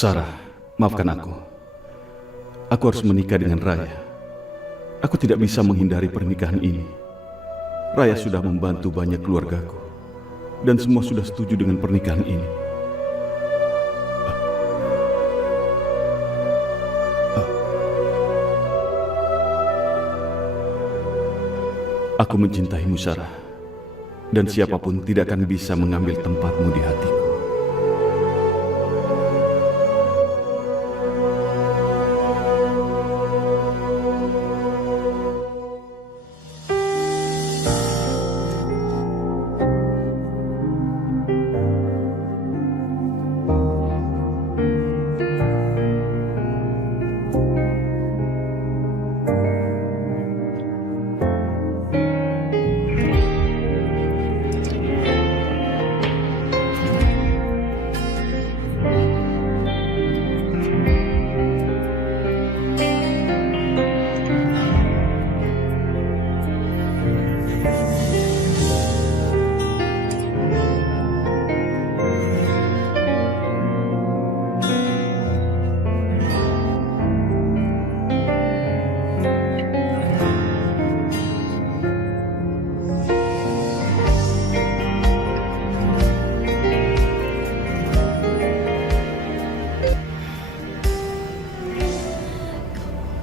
Sarah, maafkan aku. Aku harus menikah dengan Raya. Aku tidak bisa menghindari pernikahan ini. Raya sudah membantu banyak keluargaku, dan semua sudah setuju dengan pernikahan ini. Aku mencintaimu, Sarah, dan siapapun tidak akan bisa mengambil tempatmu di hatiku.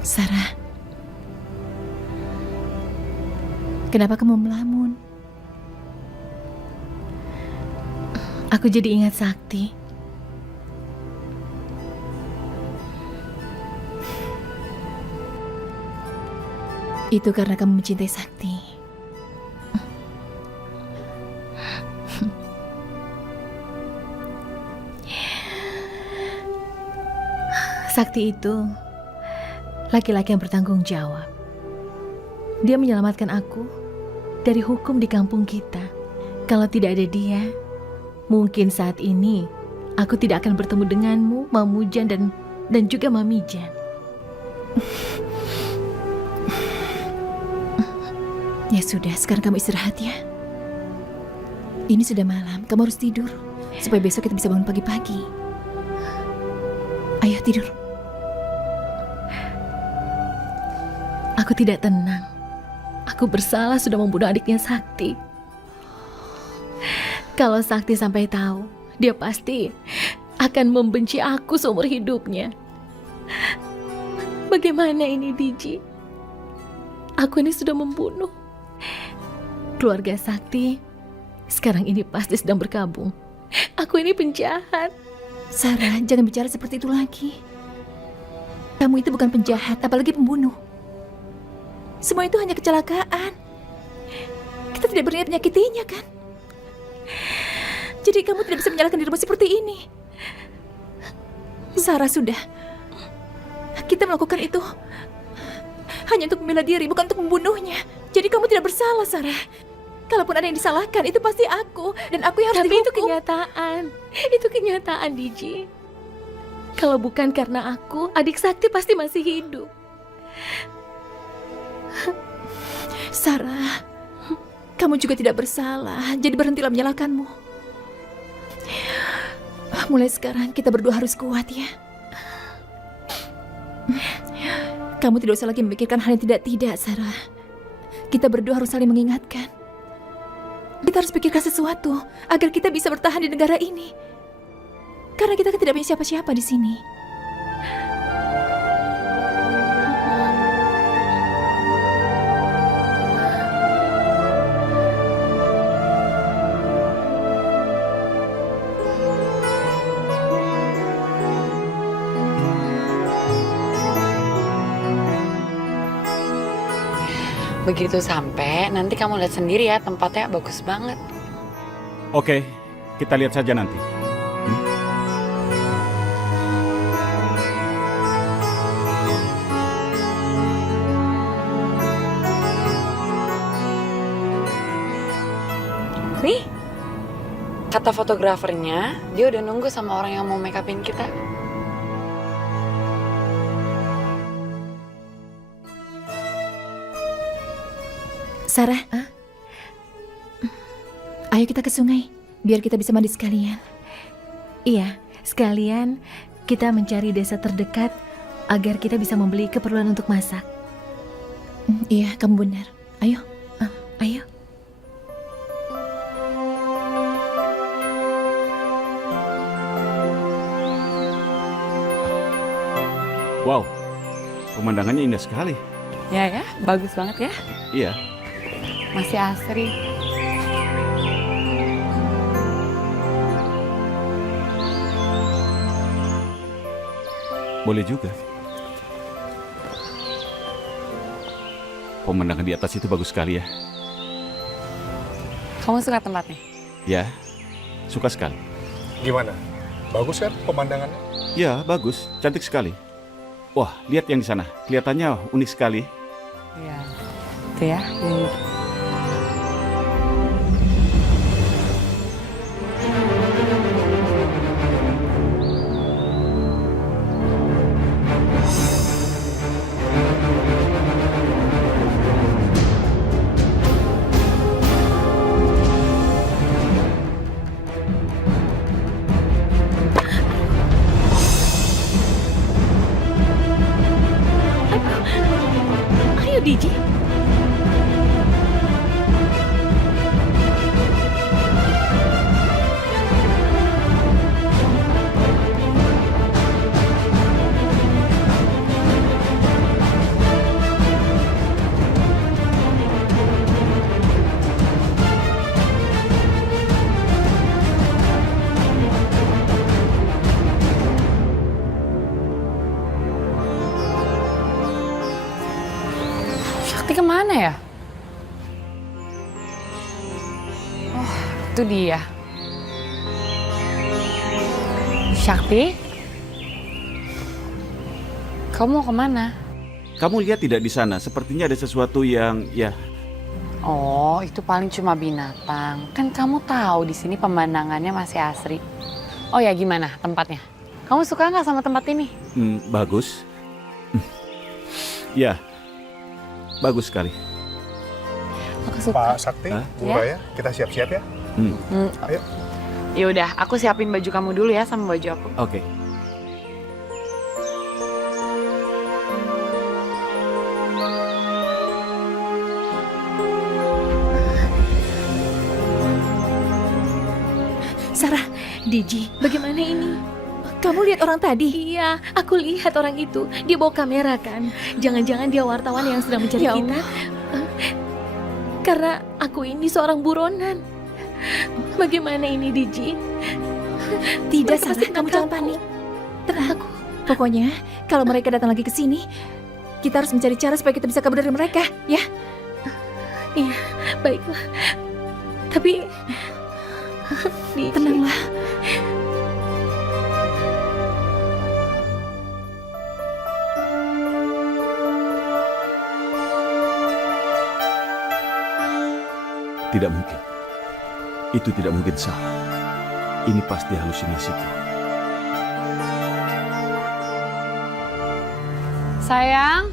Sarah, kenapa kamu melamun? Aku jadi ingat Sakti. Itu karena kamu mencintai Sakti. Sakti itu laki-laki yang bertanggung jawab. Dia menyelamatkan aku dari hukum di kampung kita. Kalau tidak ada dia, mungkin saat ini aku tidak akan bertemu denganmu, Mamujan dan juga Mamijan. Ya sudah, sekarang kamu istirahat ya. Ini sudah malam, kamu harus tidur supaya besok kita bisa bangun pagi-pagi. Ayo tidur. Aku tidak tenang. Aku bersalah sudah membunuh adiknya Sakti. Kalau Sakti sampai tahu, dia pasti akan membenci aku seumur hidupnya. Bagaimana ini, Diji? Aku ini sudah membunuh. Keluarga Sakti sekarang ini pasti sedang berkabung. Aku ini penjahat. Sarah, jangan bicara seperti itu lagi. Kamu itu bukan penjahat, apalagi pembunuh. Semua itu hanya kecelakaan. Kita tidak berniat menyakitinya, kan? Jadi kamu tidak bisa menyalahkan dirimu seperti ini. Sarah, sudah. Kita melakukan itu hanya untuk membela diri, bukan untuk membunuhnya. Jadi kamu tidak bersalah, Sarah. Kalaupun ada yang disalahkan, itu pasti aku. Dan aku yang harus dihukum. Tapi itu kenyataan. Itu kenyataan, Diji. Kalau bukan karena aku, adik Sakti pasti masih hidup. Sarah, kamu juga tidak bersalah. Jadi berhentilah menyalahkanmu. Mulai sekarang kita berdua harus kuat ya. Kamu tidak usah lagi memikirkan hal yang tidak-tidak, Sarah. Kita berdua harus saling mengingatkan. Kita harus pikirkan sesuatu agar kita bisa bertahan di negara ini. Karena kita kan tidak punya siapa-siapa di sini. Begitu sampai, nanti kamu lihat sendiri ya, tempatnya bagus banget. Oke, kita lihat saja nanti. Nih, kata fotografernya, dia udah nunggu sama orang yang mau make upin kita. Sarah, ayo kita ke sungai, biar kita bisa mandi sekalian. Iya, sekalian kita mencari desa terdekat agar kita bisa membeli keperluan untuk masak. Iya, kamu benar. Ayo. Ayo. Wow, pemandangannya indah sekali. Ya, bagus banget ya. Iya, Masih asri. boleh juga. Pemandangan di atas itu bagus sekali ya. Kamu suka tempatnya? Ya, suka sekali. Gimana? Bagus kan pemandangannya? Ya, bagus, cantik sekali. Wah, lihat yang di sana. Kelihatannya unik sekali. Iya. Itu ya. Ayo, Diji. Sakti kemana ya? Oh, itu dia. Sakti? Kamu mau kemana? Kamu lihat tidak di sana? Sepertinya ada sesuatu yang, ya, Oh, itu paling cuma binatang. Kan kamu tahu di sini pemandangannya masih asri. Oh ya, gimana tempatnya? Kamu suka nggak sama tempat ini? bagus. Ya, bagus sekali. Aku suka. Pak Sakti, Hah? Bu Ya. Raya, kita siap-siap ya. Ayo. Ya udah, aku siapin baju kamu dulu ya sama baju aku. Oke. Sarah, Diji, bagaimana ini? kamu lihat orang tadi? Iya, aku lihat orang itu. Dia bawa kamera kan. Jangan-jangan dia wartawan yang sedang mencari Ya kita. Karena aku ini seorang buronan. Bagaimana ini, Diji? Tidak, Mereka pasti Sarah, kamu menangkapku. jangan panik. Tenang. Aku Pokoknya, kalau mereka datang lagi ke sini, kita harus mencari cara supaya kita bisa kabur dari mereka, ya? Iya, baiklah. Tapi Diji, Tenanglah. Tidak mungkin. Itu tidak mungkin salah. Ini pasti halusinasiku. Sayang,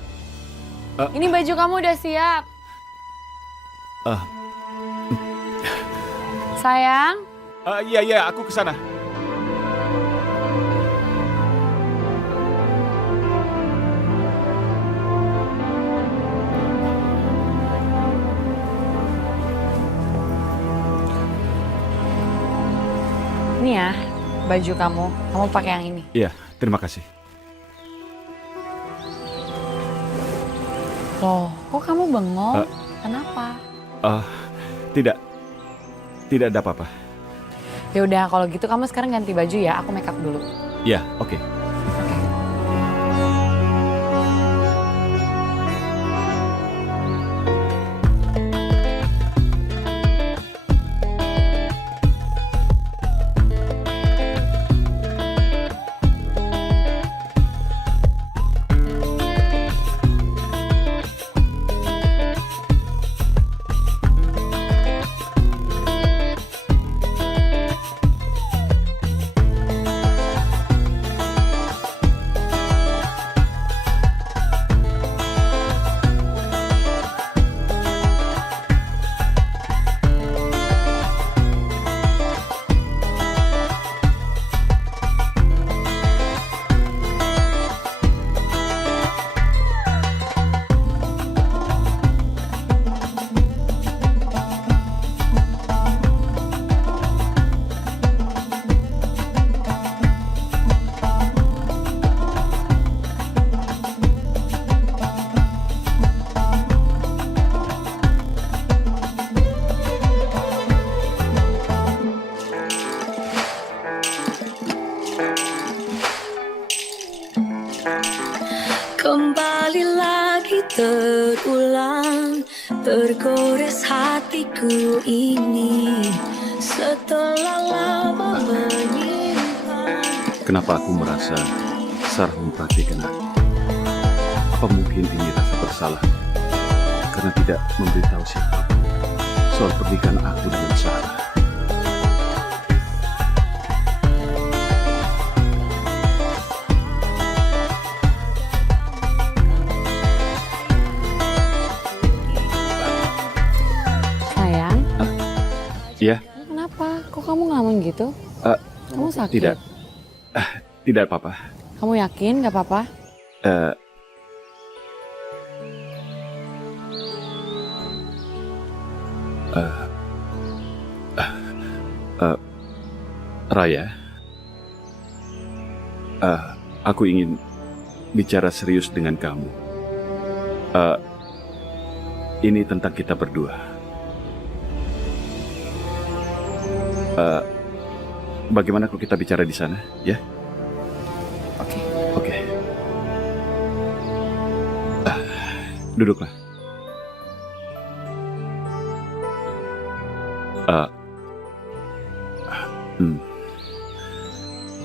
Eh. ini baju kamu udah siap. Ah, Sayang, iya, aku ke sana. ini ya baju kamu. Kamu pakai yang ini. Iya, terima kasih. Loh, kok kamu bengong? Eh. Kenapa? Tidak. Tidak ada apa-apa. Ya udah, kalau gitu kamu sekarang ganti baju ya. Aku make up dulu. Ya, oke. pulang, tergores hatiku ini setelah lama menyimpan. Kenapa aku merasa Sarah memperhatikan aku? Apa mungkin ini rasa bersalah karena tidak memberitahu siapapun soal pernikahan aku dengan Sarah? Sayang, Iya, kenapa? Kok kamu ngelamun gitu? Kamu sakit? tidak. Tidak apa-apa. Kamu yakin gak apa-apa? Eh, eh, Raya, aku ingin bicara serius dengan kamu. Ini tentang kita berdua. Bagaimana kalau kita bicara di sana, ya? Oke. Oke. Duduklah.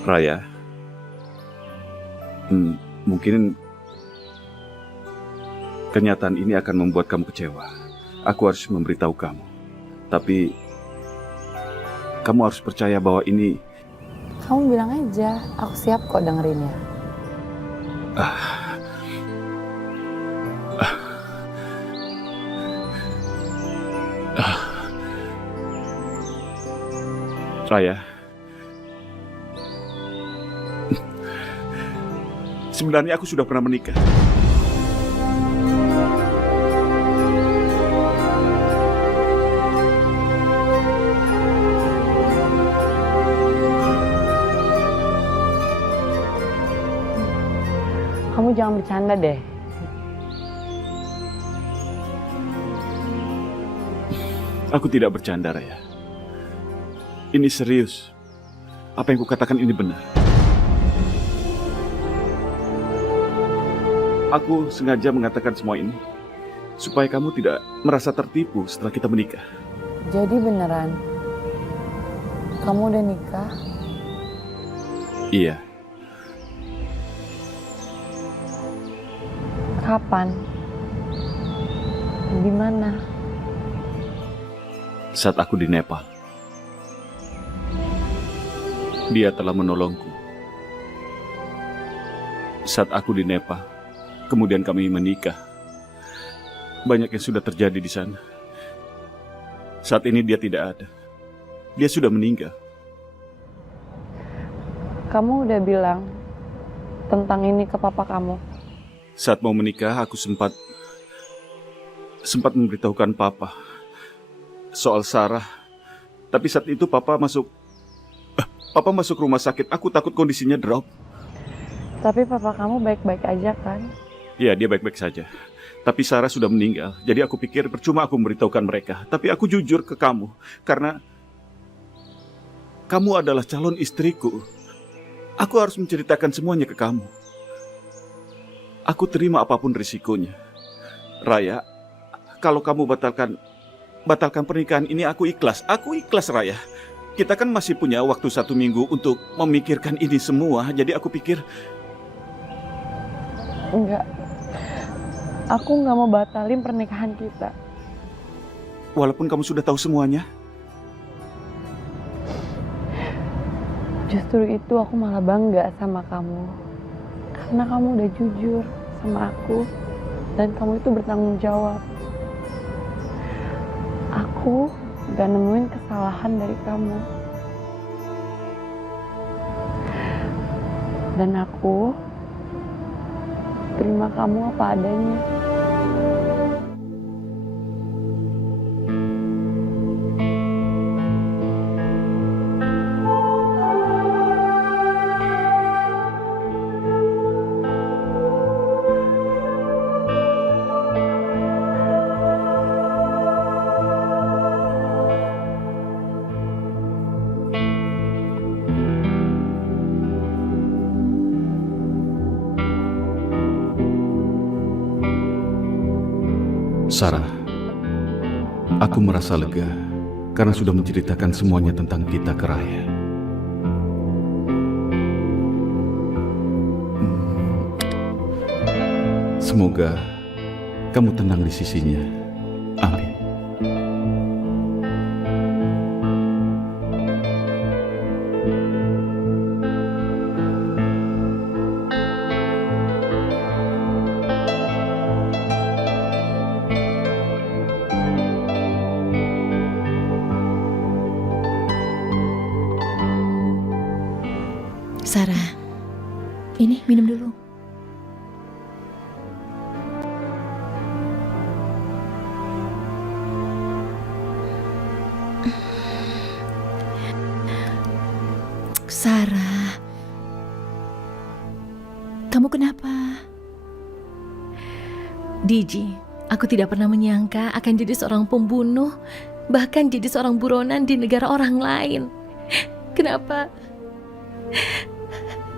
Raya, mungkin kenyataan ini akan membuat kamu kecewa. Aku harus memberitahu kamu. Tapi kamu harus percaya bahwa ini... Kamu bilang aja, aku siap kok dengerinnya. Raya, sebenarnya aku sudah pernah menikah. Kamu jangan bercanda deh. Aku tidak bercanda, Raya. Ini serius. Apa yang kukatakan ini benar. Aku sengaja mengatakan semua ini supaya kamu tidak merasa tertipu setelah kita menikah. Jadi beneran, kamu udah nikah? Iya, Kapan? Di mana? saat aku di Nepal. Dia telah menolongku. Saat aku di Nepal, kemudian kami menikah. Banyak yang sudah terjadi di sana. Saat ini dia tidak ada. Dia sudah meninggal. Kamu udah bilang tentang ini ke papa kamu? Saat mau menikah, aku sempat memberitahukan papa soal Sarah. Tapi saat itu papa masuk rumah sakit. Aku takut kondisinya drop. Tapi papa kamu baik-baik aja kan? Ya, dia baik-baik saja. Tapi Sarah sudah meninggal. Jadi aku pikir percuma aku memberitahukan mereka. Tapi aku jujur ke kamu. Karena kamu adalah calon istriku. Aku harus menceritakan semuanya ke kamu. Aku terima apapun risikonya. Raya, kalau kamu batalkan pernikahan ini, aku ikhlas. Aku ikhlas, Raya. Kita kan masih punya waktu 1 minggu untuk memikirkan ini semua. Jadi aku pikir... Enggak. Aku nggak mau batalin pernikahan kita. Walaupun kamu sudah tahu semuanya. Justru itu aku malah bangga sama kamu. Karena kamu udah jujur sama aku. Dan kamu itu bertanggung jawab. Aku gak nemuin kesalahan dari kamu. Dan aku terima kamu apa adanya. Sarah, aku merasa lega karena sudah menceritakan semuanya tentang kita ke Raya. Semoga kamu tenang di sisinya. Amin. Sarah, Ini minum dulu. Sarah, Kamu kenapa? Diji, aku tidak pernah menyangka akan jadi seorang pembunuh, bahkan jadi seorang buronan di negara orang lain. Kenapa?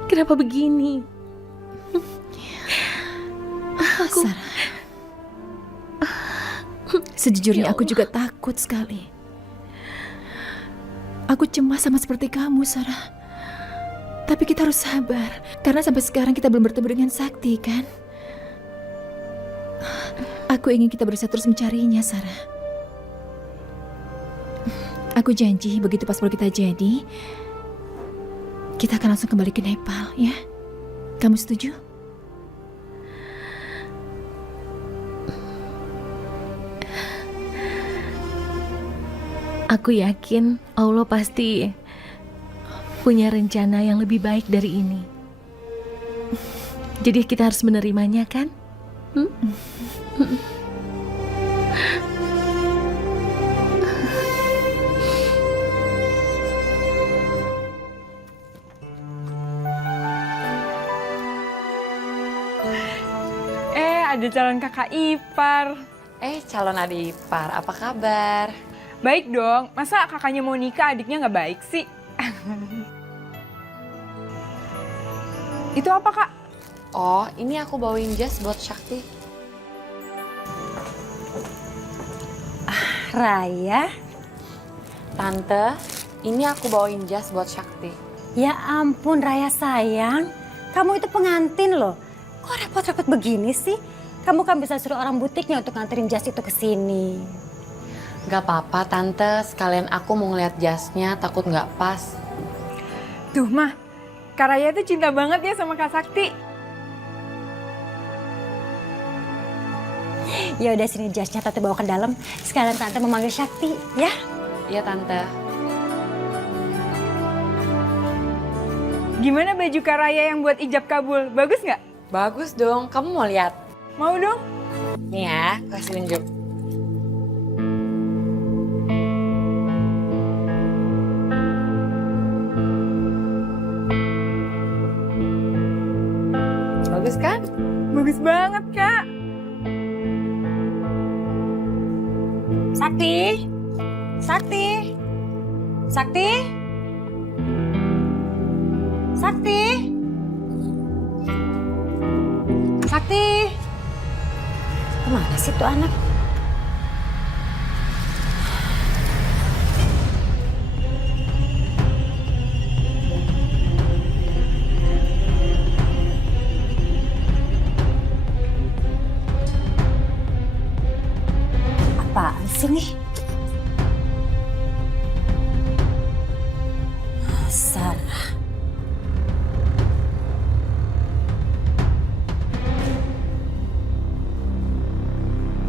Kenapa begini? Sarah. Sejujurnya Ya aku juga takut sekali. Aku cemas sama seperti kamu, Sarah. Tapi kita harus sabar, karena sampai sekarang kita belum bertemu dengan Sakti, kan? Aku ingin kita berusaha terus mencarinya, Sarah. Aku janji, begitu paspor kita jadi, kita akan langsung kembali ke Nepal, ya? Kamu setuju? Aku yakin Allah pasti punya rencana yang lebih baik dari ini. Jadi kita harus menerimanya, kan? Ada calon kakak ipar. Calon adik ipar, apa kabar? Baik dong, masa kakaknya mau nikah adiknya nggak baik sih? Itu apa, Kak? Oh, ini aku bawain jas buat Sakti. Raya, Tante, ini aku bawain jas buat Sakti. ya ampun Raya sayang. Kamu itu pengantin loh. Kok repot-repot begini sih? Kamu kan bisa suruh orang butiknya untuk nganterin jas itu ke sini. Gak apa-apa Tante, sekalian aku mau ngeliat jasnya, takut gak pas. Tuh, Mah. Kak Raya tuh cinta banget ya sama Kak Sakti. Ya udah sini jasnya Tante bawa ke dalam. Sekalian Tante memanggil Sakti, ya? Iya Tante. Gimana baju Kak Raya yang buat ijab kabul? Bagus nggak? Bagus dong, kamu mau lihat? Mau dong? Nih ya, kasih tunjuk. Bagus kan? Bagus banget, Kak. Sakti? Sakti? Sakti? Sakti? Sakti? Kemana sih tuh anak? Apaan sih nih? Sarah.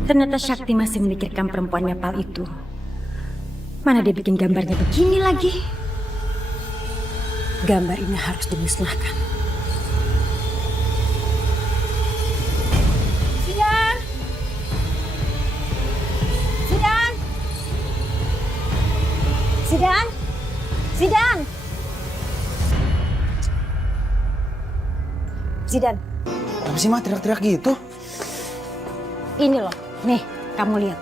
Ternyata Sakti masih memikirkan perempuan Nepal itu. Mana dia bikin gambarnya begini lagi? Gambar ini harus dimusnahkan. Sidan! Sidan! Sidan! Sidan! Sidan, Apa sih, Ma, teriak-teriak gitu? ini loh. Nih, kamu lihat.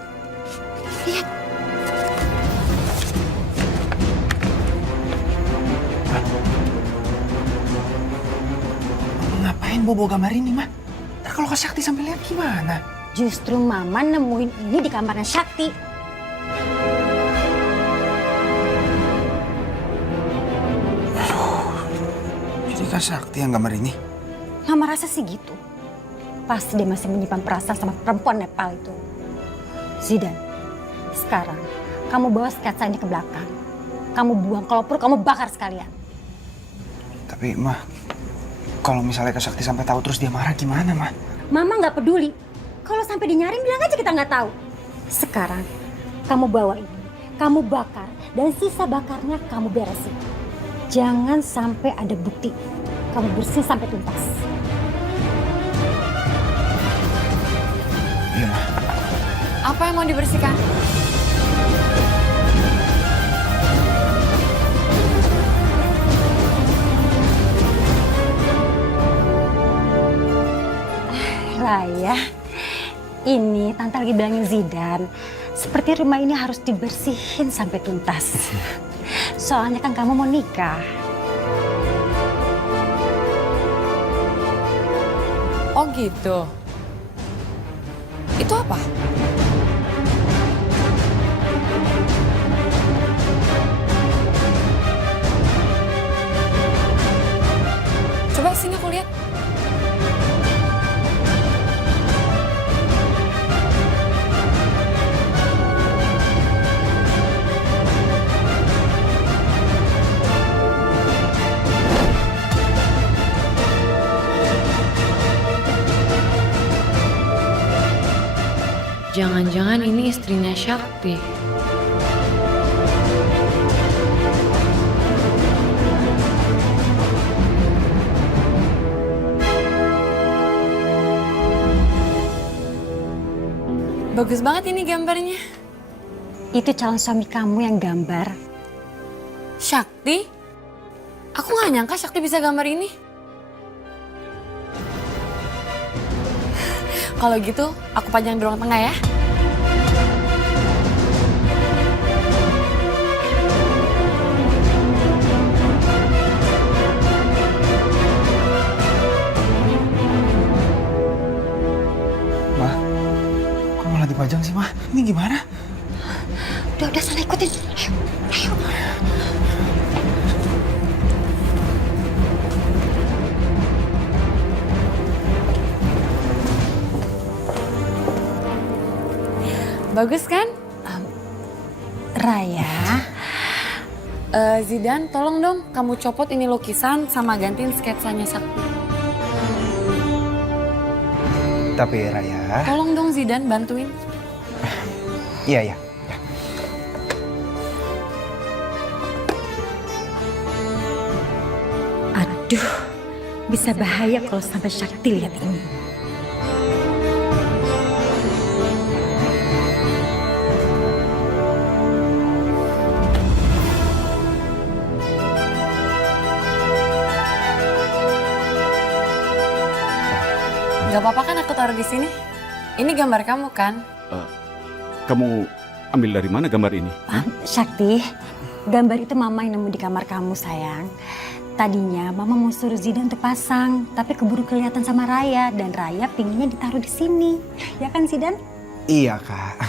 Lihat. Ngapain bawa gambar ini, Ma? Ntar kalau Kak Sakti sampai lihat gimana? Justru Mama nemuin ini di kamarnya Sakti. Jadi Kak Sakti yang gambar ini? Mama rasa sih gitu. Pasti dia masih menyimpan perasaan sama perempuan Nepal itu. Zidan, sekarang kamu bawa sketsa ini ke belakang. Kamu buang, kalau perlu kamu bakar sekalian. Tapi Mah, kalau misalnya Kak Sakti sampai tahu terus dia marah gimana Mah? Mama nggak peduli. Kalau sampai dinyaring bilang aja kita nggak tahu. Sekarang kamu bawa ini, kamu bakar dan sisa bakarnya kamu beresin. Jangan sampai ada bukti. Kamu bersihin sampai tuntas. Iya Mah. Apa yang mau dibersihkan? Raya, ini Tante lagi bilangin Zidan, seperti rumah ini harus dibersihin sampai tuntas. Soalnya kan kamu mau nikah. Oh gitu. Itu apa? Coba sini aku lihat. Jangan-jangan ini istrinya Sakti. Bagus banget ini gambarnya. Itu calon suami kamu yang gambar. Sakti? Aku gak nyangka Sakti bisa gambar ini. Kalau gitu, aku pajang di ruang tengah ya. Mah, kok malah dipajang sih Mah? Ini gimana? Udah sana ikutin. Ayo, ayo. Bagus kan? Raya, Zidan, tolong dong kamu copot ini lukisan sama gantiin sketsanya Sakti. Tapi Raya... Tolong dong Zidan bantuin. Iya. aduh, bisa bahaya kalau sampai Sakti lihat ini. Gak apa-apa kan aku taruh di sini? Ini gambar kamu kan? Kamu ambil dari mana gambar ini? Sakti, gambar itu Mama yang nemu di kamar kamu sayang. Tadinya Mama mau suruh Zidan untuk pasang, tapi keburu kelihatan sama Raya dan Raya pinginnya ditaruh di sini. Ya kan Zidan? Iya Kak.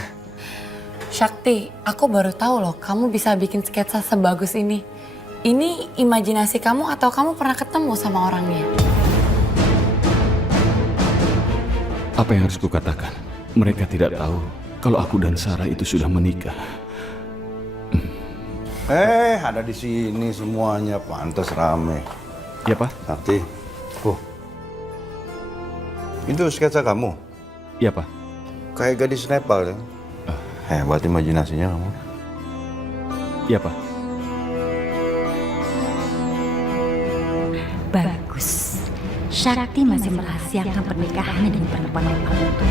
Sakti, aku baru tahu loh kamu bisa bikin sketsa sebagus ini. Ini imajinasi kamu atau kamu pernah ketemu sama orangnya? Apa yang harus kukatakan? Mereka tidak tahu kalau aku dan Sarah itu sudah menikah. Ada di sini semuanya, pantas rame. Ya, Pak? Sakti, itu sketsa kamu? Ya, Pak. Kayak gadis Nepal ya? Hebat imajinasinya kamu. Ya, Pak. Bagus. Sakti masih merahasiakan pernikahannya dengan perempuan Nepal itu.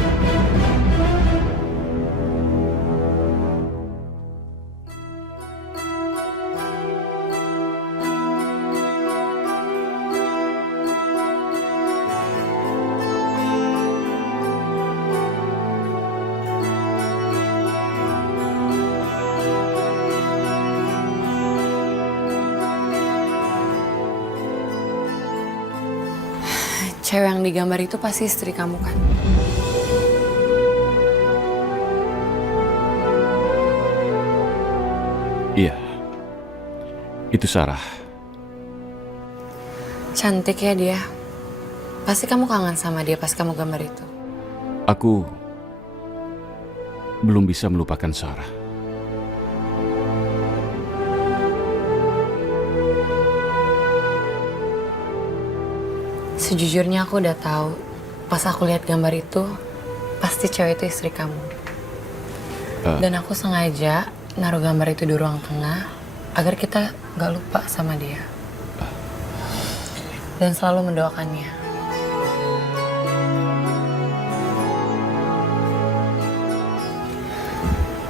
Cewek yang digambar itu pasti istri kamu kan? Iya. Itu Sarah. Cantik ya dia. Pasti kamu kangen sama dia pas kamu gambar itu. Aku belum bisa melupakan Sarah. Sejujurnya aku udah tahu. Pas aku lihat gambar itu, pasti cewek itu istri kamu. Dan aku sengaja naruh gambar itu di ruang tengah agar kita gak lupa sama dia. Dan selalu mendoakannya.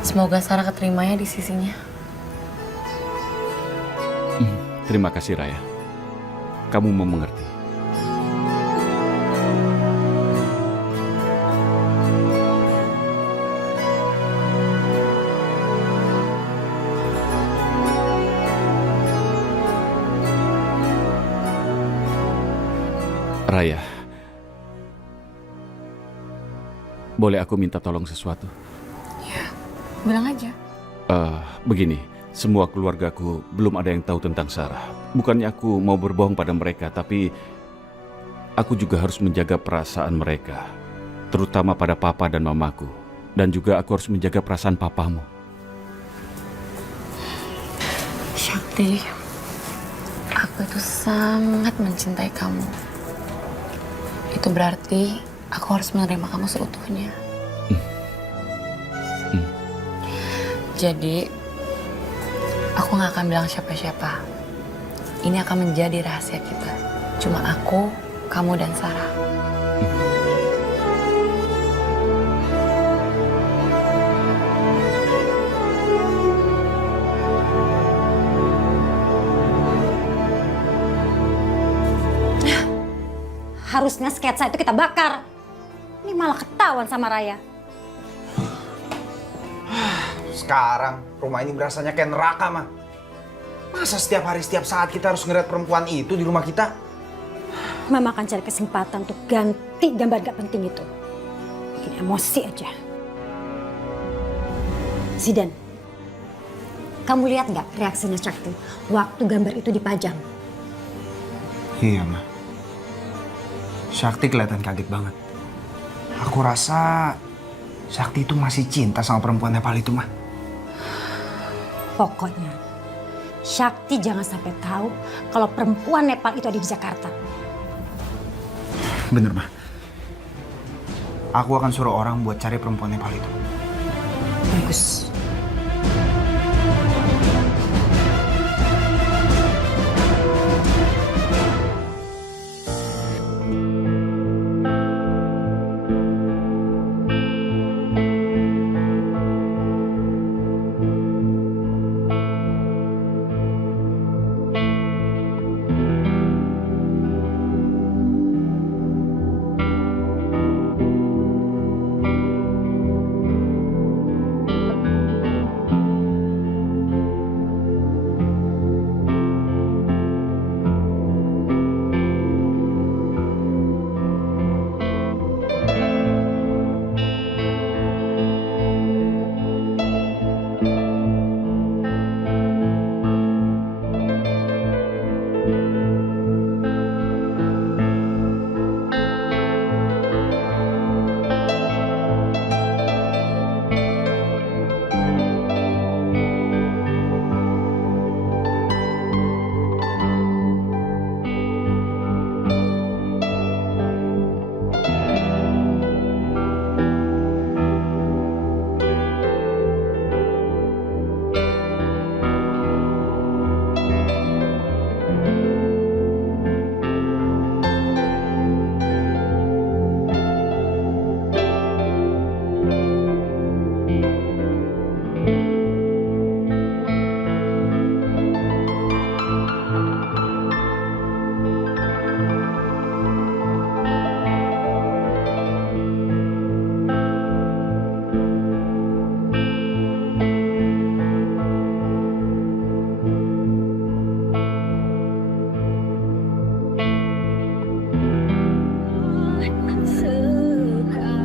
Semoga Sarah keterimanya di sisinya. Terima kasih Raya. Kamu mau mengerti. Raya, boleh aku minta tolong sesuatu? Ya, bilang aja. Begini, semua keluargaku belum ada yang tahu tentang Sarah. Bukannya aku mau berbohong pada mereka, tapi aku juga harus menjaga perasaan mereka, terutama pada papa dan mamaku. Dan juga aku harus menjaga perasaan papamu. Syakti, aku itu sangat mencintai kamu. Itu berarti aku harus menerima kamu seutuhnya. Jadi, aku gak akan bilang siapa-siapa. Ini akan menjadi rahasia kita. Cuma aku, kamu, dan Sarah. Harusnya sketsa itu kita bakar. Ini malah ketahuan sama Raya. Sekarang rumah ini berasanya kayak neraka, mah. Masa setiap hari, setiap saat kita harus ngeliat perempuan itu di rumah kita? Mama akan cari kesempatan untuk ganti gambar gak penting itu. Bikin emosi aja. Zidan, kamu lihat gak reaksinya Syakti waktu gambar itu dipajang? Iya, mah. Syakti kelihatan kaget banget. Aku rasa Syakti itu masih cinta sama perempuan Nepal itu, mah. Pokoknya, Syakti jangan sampai tahu kalau perempuan Nepal itu ada di Jakarta. Bener, mah. Aku akan suruh orang buat cari perempuan Nepal itu. Bagus.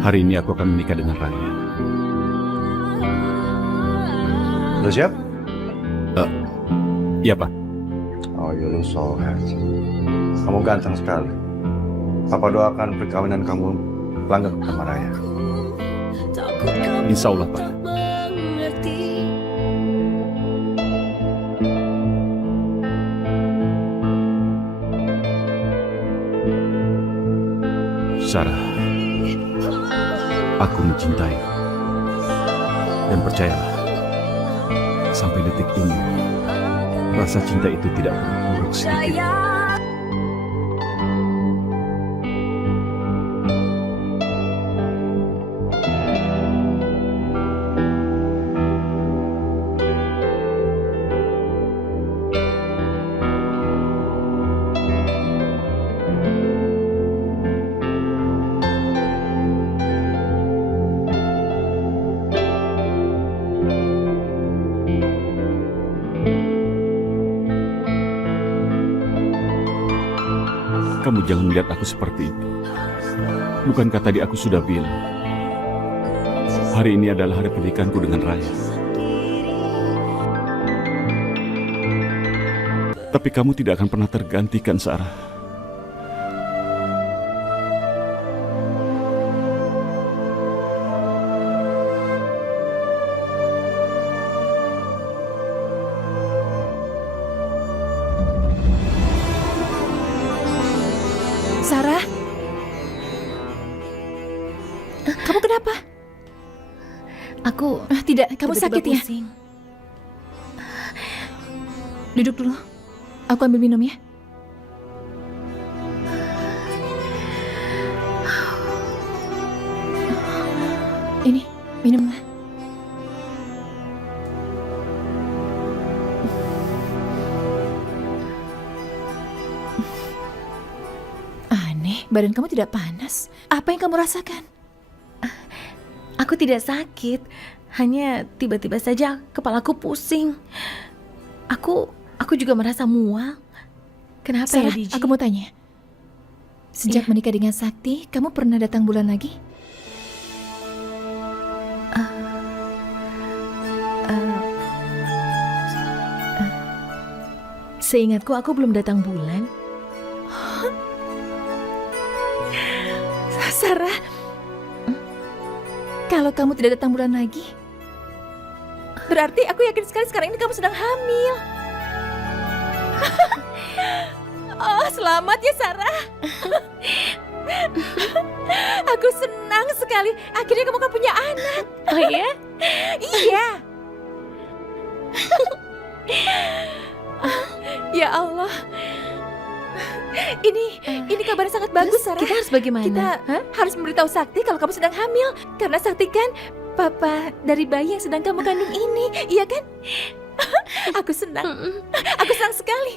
Hari ini aku akan menikah dengan Raya. Udah siap? Iya, Pak. Oh, you look so handsome. Kamu ganteng sekali. Papa doakan perkawinan kamu langgeng sama Raya. Insya Allah, Pak. Sarah, aku mencintai. Dan percayalah, sampai detik ini, rasa cinta itu tidak pernah buruk sedikit. Kamu jangan melihat aku seperti itu. Bukankah tadi aku sudah bilang, hari ini adalah hari pernikahanku dengan Raya. Tapi kamu tidak akan pernah tergantikan, Sarah. Sarah, kamu kenapa? Aku Tidak, kamu tiba-tiba sakit ya? pusing. Duduk dulu. Aku ambil minum ya. Ini, minumlah. Aneh, badan kamu tidak panas. Apa yang kamu rasakan? Aku tidak sakit, hanya tiba-tiba saja kepalaku pusing. Aku juga merasa mual. Kenapa Sarah, ya, Diji? aku mau tanya. Sejak Iya. menikah dengan Sakti, kamu pernah datang bulan lagi? Seingatku aku belum datang bulan. Sarah, kalau kamu tidak datang bulan lagi, berarti aku yakin sekali sekarang ini kamu sedang hamil. Oh, selamat ya Sarah. Aku senang sekali. Akhirnya kamu kan punya anak. Oh ya? Iya. Ya Allah. Ini kabar yang sangat bagus, Sarah. Kita harus bagaimana? Kita harus memberitahu Sakti kalau kamu sedang hamil. Karena Sakti kan papa dari bayi yang sedang kamu kandung ini. Iya kan? Aku senang. Aku senang sekali.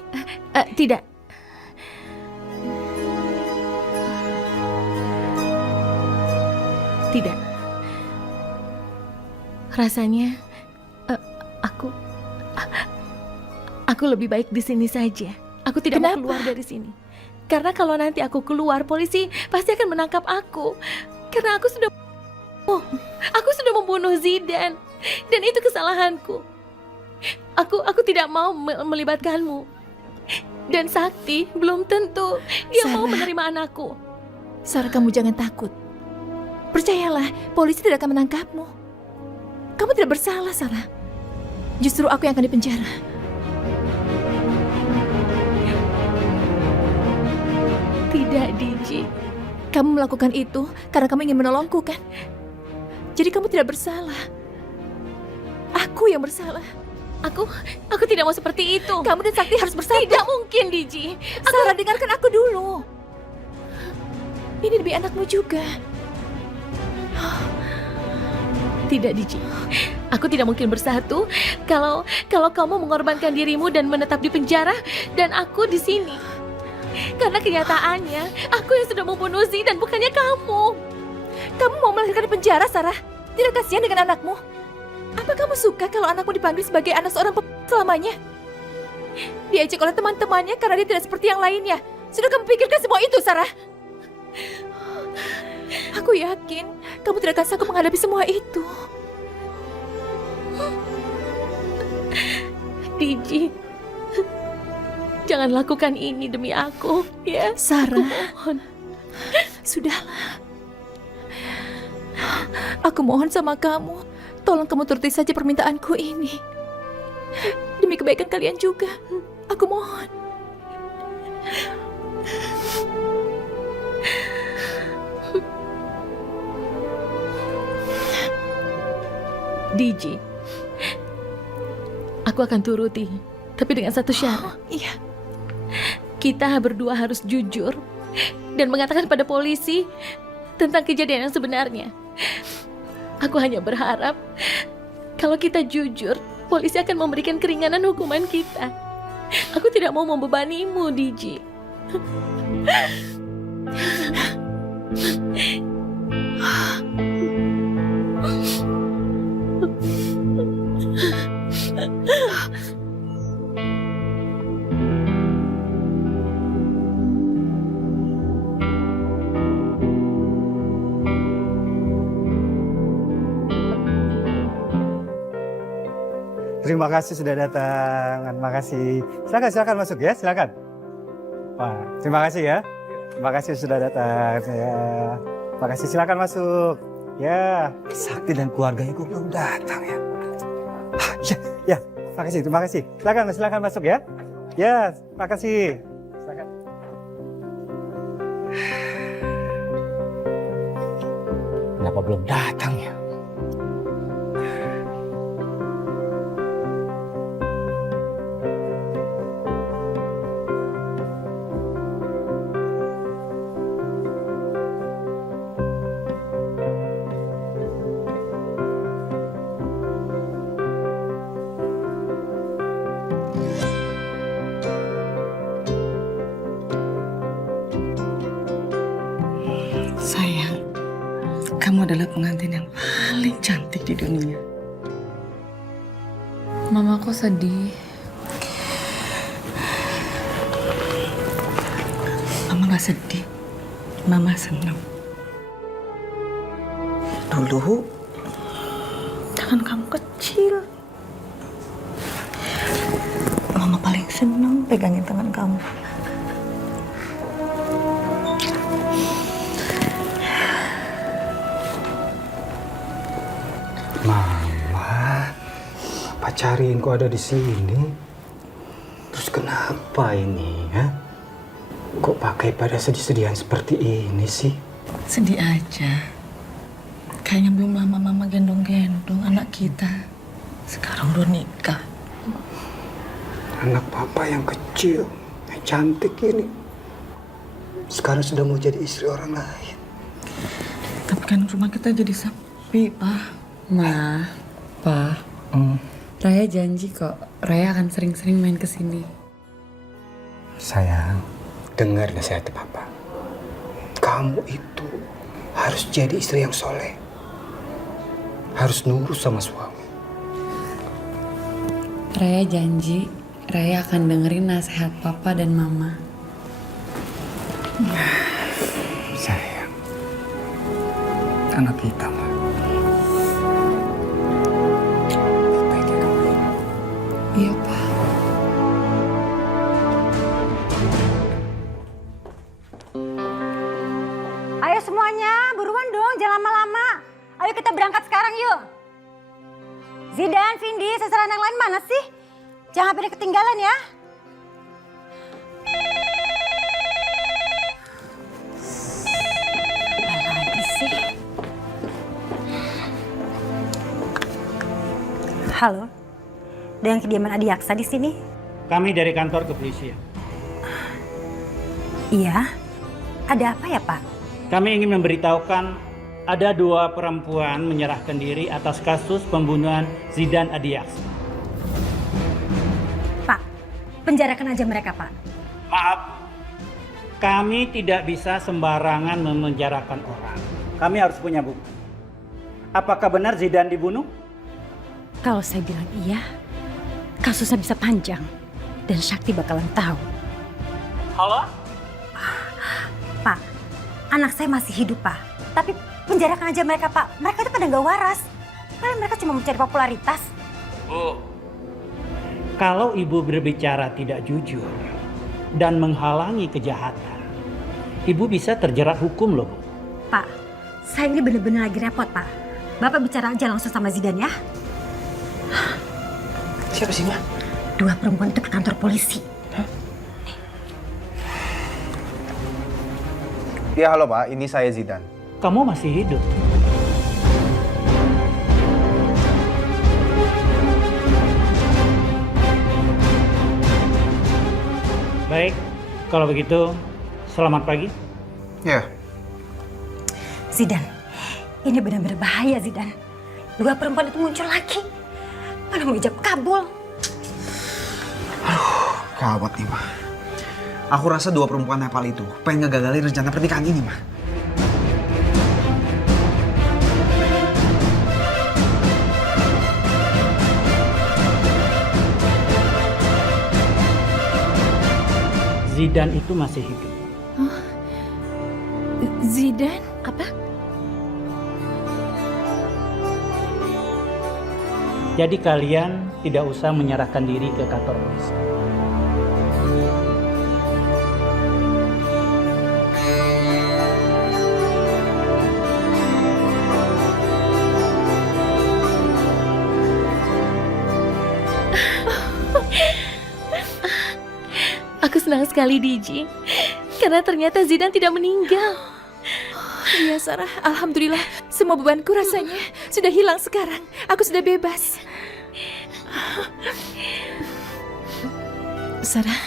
Tidak. Tidak. Rasanya aku lebih baik di sini saja. Aku tidak mau Kenapa? keluar dari sini. Karena kalau nanti aku keluar, polisi pasti akan menangkap aku. Karena aku sudah membunuh Zidan. Dan itu kesalahanku. Aku tidak mau melibatkanmu. Dan Sakti belum tentu dia mau Sarah. menerima anakku. Sarah, kamu jangan takut. Percayalah, polisi tidak akan menangkapmu. Kamu tidak bersalah, Sarah. Justru aku yang akan dipenjara. Tidak, Diji. Kamu melakukan itu karena kamu ingin menolongku, kan? Jadi kamu tidak bersalah. Aku yang bersalah. Aku tidak mau seperti itu. Kamu dan Sakti harus bersatu. Tidak mungkin, Diji. Sarah, dengarkan aku dulu. Ini demi anakmu juga. Tidak, Diji. Aku tidak mungkin bersatu kalau kamu mengorbankan dirimu dan menetap di penjara dan aku di sini. Karena kenyataannya aku yang sudah membunuh Zidan, bukannya kamu. Kamu mau melahirkan di penjara, Sarah? Tidak kasihan dengan anakmu? Apa kamu suka kalau anakmu dipanggil sebagai anak seorang selamanya? Diajak oleh teman-temannya karena dia tidak seperti yang lainnya. Sudah kamu pikirkan semua itu, Sarah? Aku yakin kamu tidak akan sanggup menghadapi semua itu. Diji, Jangan lakukan ini demi aku, ya. Sarah. Aku mohon. Sudahlah. Aku mohon sama kamu, tolong kamu turuti saja permintaanku ini. Demi kebaikan kalian juga. Aku mohon. Diji, aku akan turuti, tapi dengan satu syarat. Iya. Kita berdua harus jujur dan mengatakan pada polisi tentang kejadian yang sebenarnya. Aku hanya berharap kalau kita jujur, polisi akan memberikan keringanan hukuman kita. Aku tidak mau membebanimu, Diji. Terima kasih sudah datang. Terima kasih. Silakan masuk ya, silakan. Wah, terima kasih ya. Terima kasih sudah datang. Ya. Terima kasih, silakan masuk. Ya, Sakti dan keluarganya kok belum datang ya. Ya, terima kasih. Silakan masuk ya. Ya, terima kasih. Silakan. Kenapa belum datang ya? Sayang, kamu adalah pengantin yang paling cantik di dunia. Mamaku sedih. Mama gak sedih. Mama senang. Dulu, tangan kamu kecil. Mama paling senang pegangin tangan kamu. Mama, Papa cariin kok ada di sini. Terus kenapa ini, ya? Kok pakai pada sedih-sedihan seperti ini sih? Sedih aja. Kayaknya belum lama Mama gendong-gendong anak kita. Sekarang udah nikah. Anak Papa yang kecil, yang cantik ini. Sekarang sudah mau jadi istri orang lain. Tapi kan rumah kita jadi sepi, Pak. Ma, Pa, Raya janji kok, Raya akan sering-sering main kesini. Sayang, dengar nasihat Papa. Kamu itu harus jadi istri yang soleh. Harus nurut sama suami. Raya janji, Raya akan dengerin nasihat Papa dan Mama. Sayang, anak kita, Ma. Iya, Pak. Ayo semuanya, buruan dong, jangan lama-lama. Ayo kita berangkat sekarang yuk. Zidan, Vindi, sasaran yang lain mana sih? Jangan sampai ketinggalan ya. Apa lagi sih? Halo, dengan kediaman Adi Aksa di sini? Kami dari kantor kepolisian. Iya, ada apa ya Pak? Kami ingin memberitahukan ada 2 perempuan menyerahkan diri atas kasus pembunuhan Zidan Adiaksa. Pak, penjarakan aja mereka Pak. Maaf, kami tidak bisa sembarangan memenjarakan orang. Kami harus punya bukti. Apakah benar Zidan dibunuh? Kalau saya bilang iya, kasusnya bisa panjang dan Sakti bakalan tahu. Halo? Pak, anak saya masih hidup Pak. Tapi penjarakan aja mereka Pak. Mereka itu pada nggak waras. Kalian mereka cuma mencari popularitas. Bu, kalau ibu berbicara tidak jujur, dan menghalangi kejahatan, Ibu bisa terjerat hukum loh. Pak, saya ini bener-bener lagi repot, Pak. Bapak bicara aja langsung sama Zidan ya. Siapa sih, Ma? 2 perempuan itu ke kantor polisi. Ya halo Pak, ini saya Zidan. Kamu masih hidup. Baik, kalau begitu selamat pagi. Ya. Zidan, ini benar-benar bahaya Zidan. 2 perempuan itu muncul lagi. Mana mau ijab kabul. Gawat nih, Ma. Aku rasa 2 perempuan Nepal itu pengen ngegagalin rencana pernikahan ini, Ma. Zidan itu masih hidup. Zidan? Apa? Jadi kalian tidak usah menyerahkan diri ke kantor polisi. Aku senang sekali, Diji. Karena ternyata Zidan tidak meninggal. Iya, Sarah. Alhamdulillah. Semua bebanku rasanya sudah hilang sekarang. Aku sudah bebas. Sarah,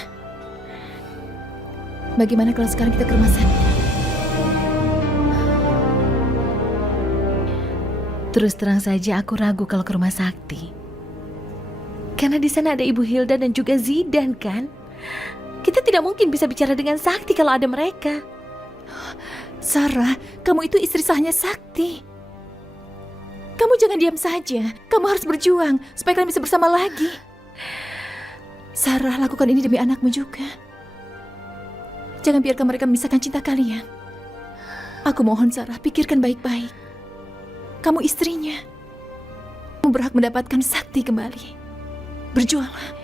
bagaimana kalau sekarang kita ke rumah sakit? Terus terang saja aku ragu kalau ke rumah sakti. Karena di sana ada Ibu Hilda dan juga Zidan, kan? Kita tidak mungkin bisa bicara dengan Sakti kalau ada mereka. Sarah, kamu itu istri sahnya Sakti. Kamu jangan diam saja. Kamu harus berjuang supaya kalian bisa bersama lagi. Sarah, lakukan ini demi anakmu juga. Jangan biarkan mereka memisahkan cinta kalian. Aku mohon Sarah, pikirkan baik-baik. Kamu istrinya. Kamu berhak mendapatkan Sakti kembali. Berjuanglah.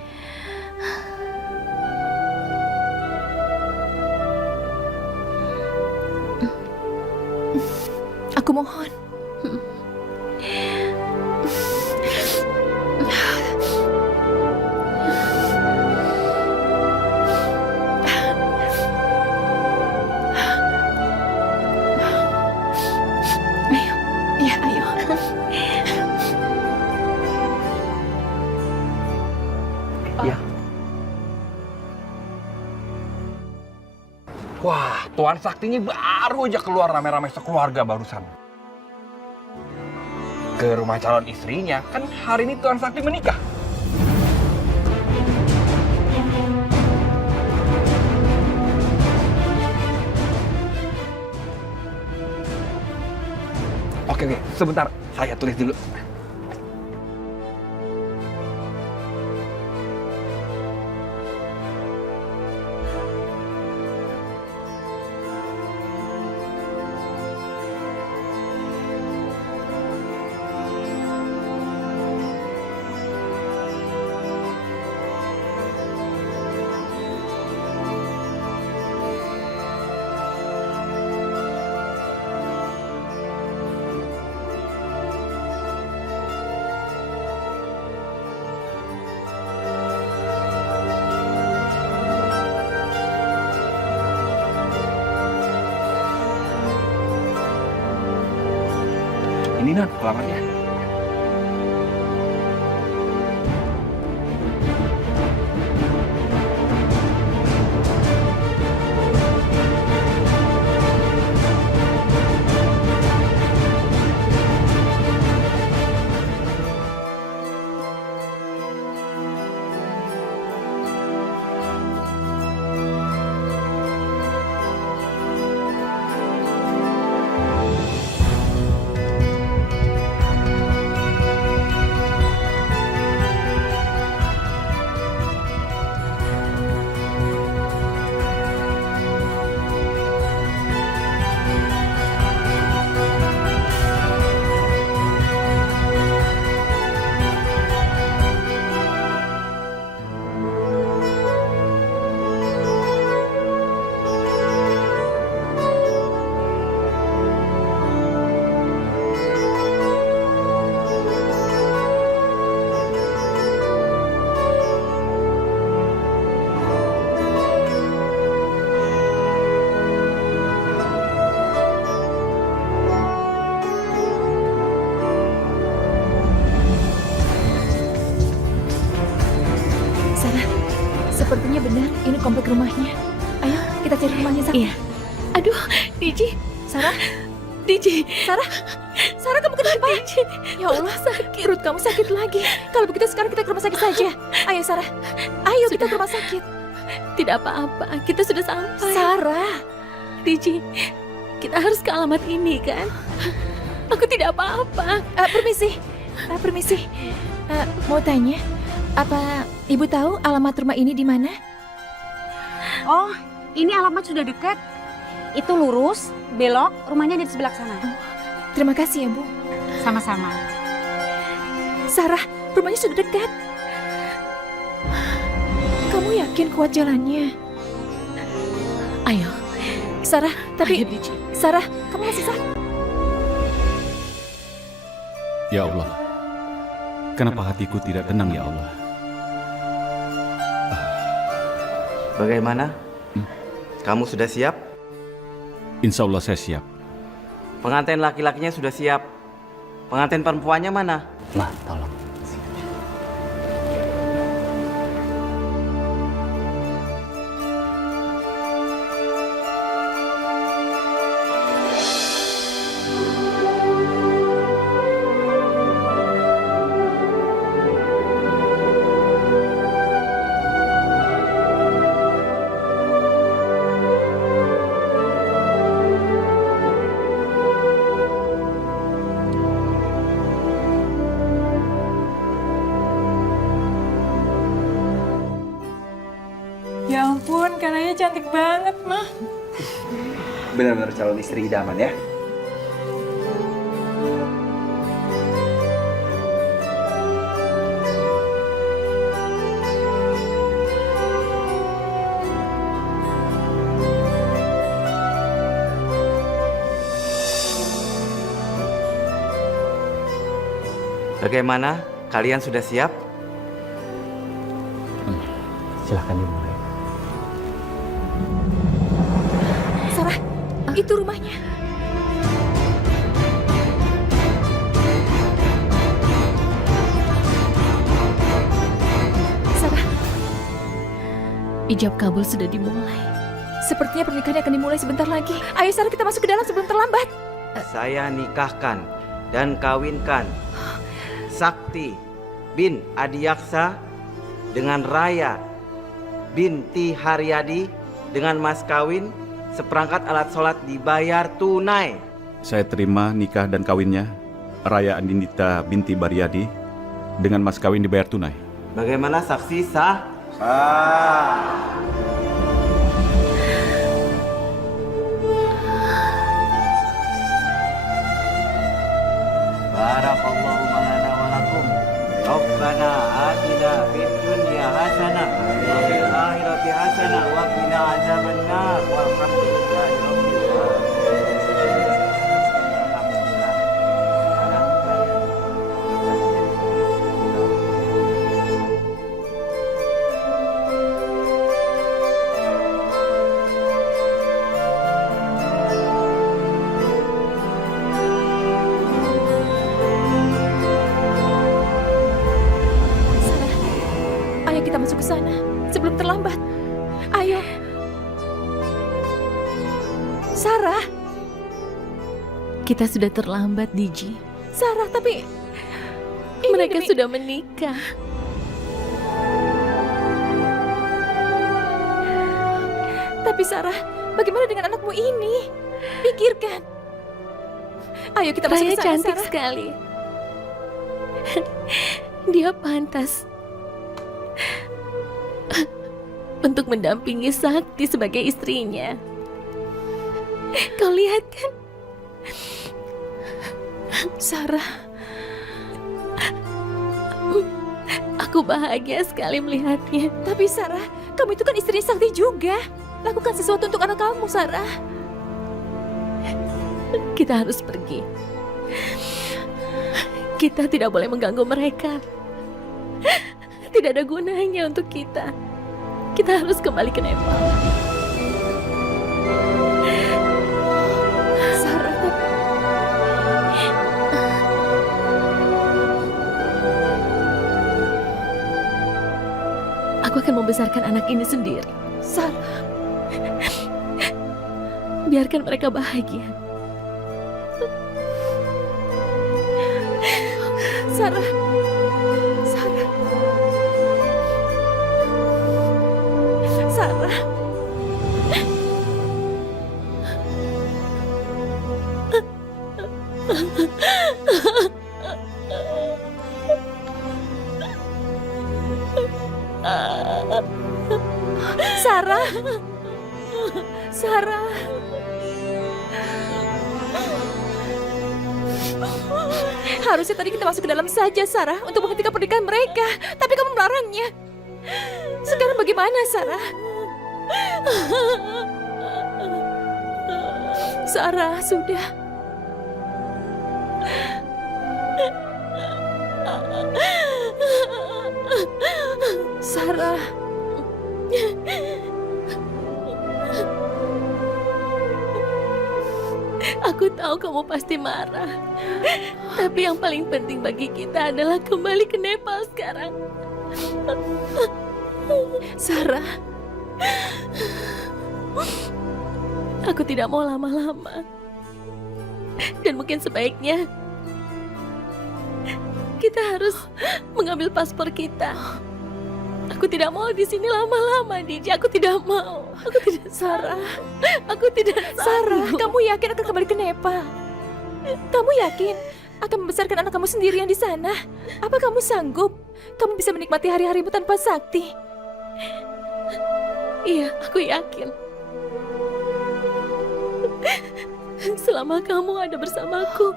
Aku mohon. Ayo, ya ayo. Ya. Wah, Tuan Sakti ini baru aja keluar rame-rame sekeluarga barusan. Ke rumah calon istrinya, kan hari ini Tuan Sakti menikah. Oke, sebentar. Saya tulis dulu. Ini Nan, alamatnya. Sepertinya benar, ini komplek rumahnya. Ayo, kita cari rumahnya, Sakti. Iya. Aduh, Diji. Sarah, Diji. Sarah, kamu kenapa? Diji. Ya Allah, sakit. Perut kamu sakit lagi. Kalau begitu sekarang kita ke rumah sakit saja. Ayo, Sarah. Ayo, kita ke rumah sakit. Tidak apa-apa, kita sudah sampai. Sarah. Diji, kita harus ke alamat ini kan? Aku tidak apa-apa. Permisi. Mau tanya, apa ibu tahu alamat rumah ini di mana? Oh, ini alamat sudah dekat. Itu lurus, belok, rumahnya di sebelah sana. Terima kasih ya, Bu. Sama-sama. Sarah, rumahnya sudah dekat. Kamu yakin kuat jalannya? Ayo. Sarah, tapi... Ayo, Diji. Sarah, kamu masih sakit? Ya Allah, kenapa hatiku tidak tenang ya Allah? Bagaimana? Kamu sudah siap? Insya Allah saya siap. Pengantin laki-lakinya sudah siap. Pengantin perempuannya mana? Ma, tolong. Ya ampun, Karaya cantik banget, Mah. Benar-benar calon istri idaman ya. Bagaimana? Kalian sudah siap? Silahkan dimulai. Sarah, itu rumahnya. Sarah, ijab kabul sudah dimulai. sepertinya pernikahan akan dimulai sebentar lagi. Ayo Sarah, kita masuk ke dalam sebelum terlambat. Saya nikahkan dan kawinkan Sakti bin Adiyaksa dengan Raya binti Haryadi dengan mas kawin seperangkat alat sholat dibayar tunai. Saya terima nikah dan kawinnya Raya Andindita binti Baryadi dengan mas kawin dibayar tunai. Bagaimana saksi sah? Sah. Barakallahu lana wa lakum. Rabbana atina fid dunya hasanah wa fil akhirati hasanah wa qina azabannar. Walhamdulillahi rabbil alamin. Ayo kita masuk ke sana sebelum terlambat. Ayo. Sarah. Kita sudah terlambat, Diji. Sarah, tapi mereka sudah menikah. Tapi Sarah, bagaimana dengan anakmu ini? Pikirkan. Ayo kita masuk Raya ke sana, cantik Sarah. sekali. Dia pantas untuk mendampingi Sakti sebagai istrinya. Kau lihat kan? Sarah, aku bahagia sekali melihatnya. tapi Sarah, kamu itu kan istri Sakti juga. Lakukan sesuatu untuk anak kamu, Sarah. Kita harus pergi. Kita tidak boleh mengganggu mereka. Tidak ada gunanya untuk kita. Kita harus kembali ke Nepal. Sarah, tapi... Aku akan membesarkan anak ini sendiri. Sarah, Biarkan mereka bahagia. Sarah, Sarah, Sarah. Sarah, Sarah. Harusnya tadi kita masuk ke dalam saja, Sarah, untuk menghentikan pernikahan mereka. Tapi kamu melarangnya. Sekarang bagaimana, Sarah? Sarah, sudah. Sarah. Aku tahu kamu pasti marah. Tapi yang paling penting bagi kita adalah kembali ke Nepal sekarang. Sarah. Aku tidak mau lama-lama. Dan mungkin sebaiknya kita harus mengambil paspor kita. Aku tidak mau di sini lama-lama, Diji. Aku tidak mau. Aku tidak. Sarah. Aku tidak. Sarah, kamu yakin akan kembali ke Nepal? Kamu yakin akan membesarkan anak kamu sendirian di sana? Apa kamu sanggup? Kamu bisa menikmati hari-harimu tanpa Sakti? Iya, aku yakin. Selama kamu ada bersamaku,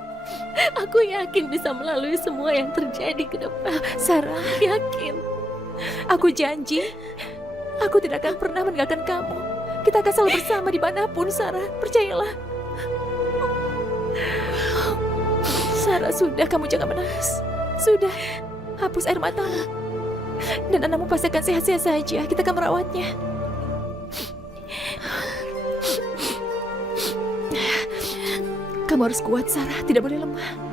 aku yakin bisa melalui semua yang terjadi ke depan. Sarah, yakin. Aku janji, aku tidak akan pernah meninggalkan kamu. Kita akan selalu bersama dimanapun, Sarah. Percayalah. Sarah, sudah, kamu jangan menangis. Sudah, hapus air matamu. Dan anakmu pasti akan sehat-sehat saja. Kita akan merawatnya. Kamu harus kuat, Sarah. Tidak boleh lemah.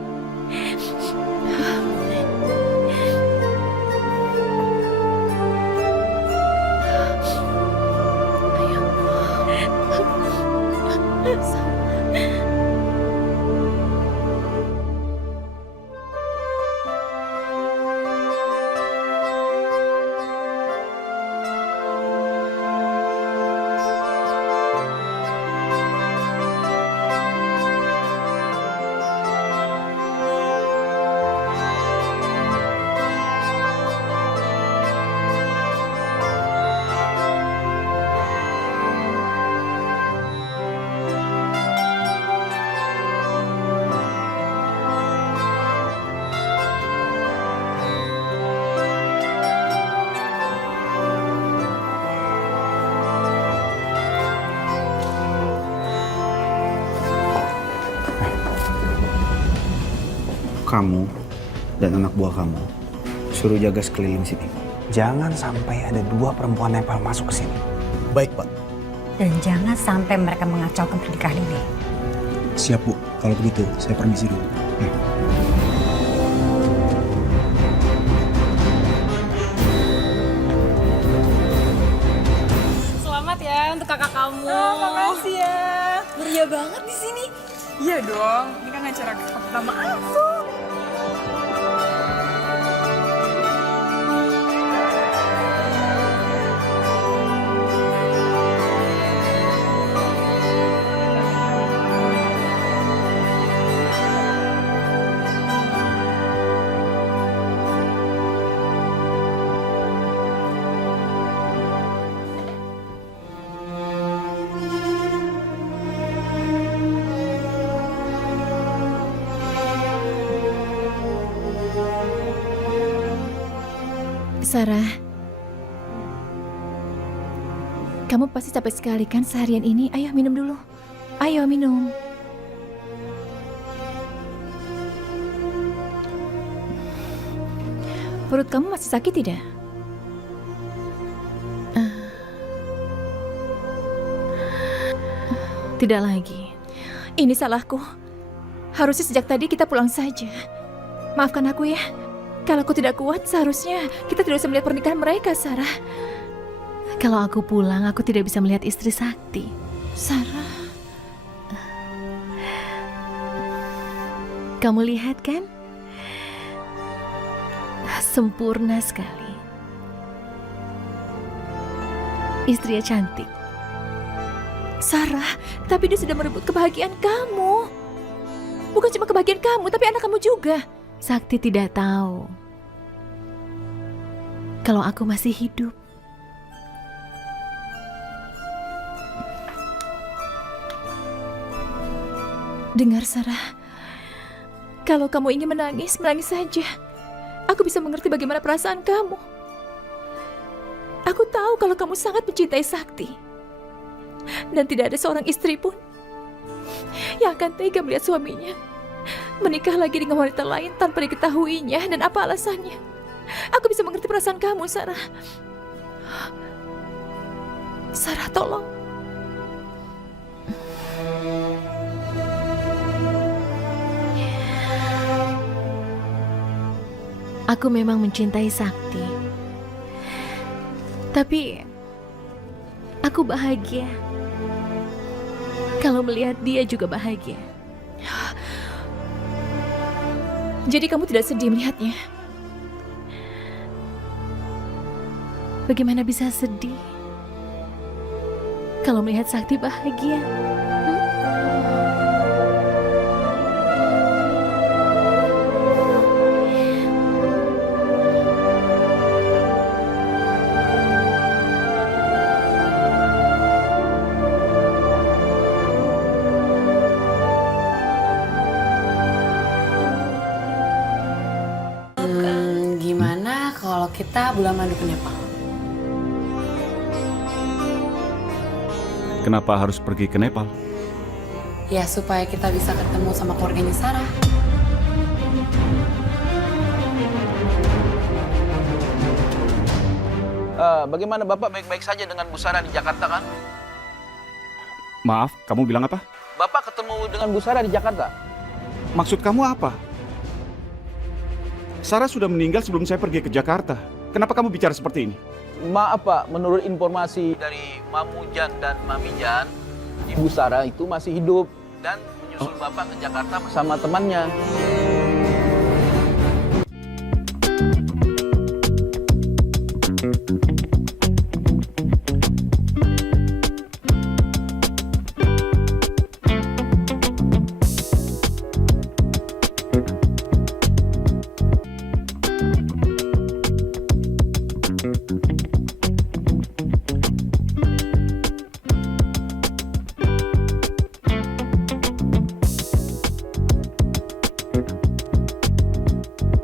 Kamu dan anak buah kamu suruh jaga sekeliling sini. Jangan sampai ada 2 perempuan Nepal masuk ke sini. Baik, Pak. Dan jangan sampai mereka mengacaukan pernikahan ini. Siap, Bu. Kalau begitu, saya permisi dulu. Selamat ya untuk kakak kamu. Oh, makasih ya. Meriah banget di sini. Iya dong, ini kan acara kakak pertama aku. Sarah, kamu pasti capek sekali kan seharian ini? Ayo minum dulu. Ayo minum. Perut kamu masih sakit tidak? Tidak lagi. Ini salahku. Harusnya sejak tadi kita pulang saja. Maafkan aku ya. Kalau aku tidak kuat, seharusnya kita tidak usah melihat pernikahan mereka, Sarah. Kalau aku pulang, aku tidak bisa melihat istri Sakti. Sarah. Kamu lihat kan? Sempurna sekali. Istrinya cantik. Sarah, tapi dia sudah merebut kebahagiaan kamu. Bukan cuma kebahagiaan kamu, tapi anak kamu juga. Sakti tidak tahu kalau aku masih hidup. Dengar, Sarah. Kalau kamu ingin menangis, menangis saja. Aku bisa mengerti bagaimana perasaan kamu. Aku tahu kalau kamu sangat mencintai Sakti. Dan tidak ada seorang istri pun yang akan tega melihat suaminya menikah lagi dengan wanita lain tanpa diketahuinya dan apa alasannya. Aku bisa mengerti perasaan kamu, Sarah. Sarah, tolong. Aku memang mencintai Sakti. Tapi aku bahagia kalau melihat dia juga bahagia. Jadi kamu tidak sedih melihatnya? Bagaimana bisa sedih kalau melihat Sakti bahagia? Gimana kalau kita bulan madu ke Nepal? Kenapa harus pergi ke Nepal? Ya supaya kita bisa ketemu sama keluarganya Sarah. Bagaimana Bapak baik-baik saja dengan Bu Sarah di Jakarta kan? Maaf, kamu bilang apa? Bapak ketemu dengan Bu Sarah di Jakarta. Maksud kamu apa? Sarah sudah meninggal sebelum saya pergi ke Jakarta. Kenapa kamu bicara seperti ini? Maaf Pak, menurut informasi dari Mamujan dan Mamijan, Ibu Sarah itu masih hidup dan menyusul Bapak ke Jakarta bersama temannya.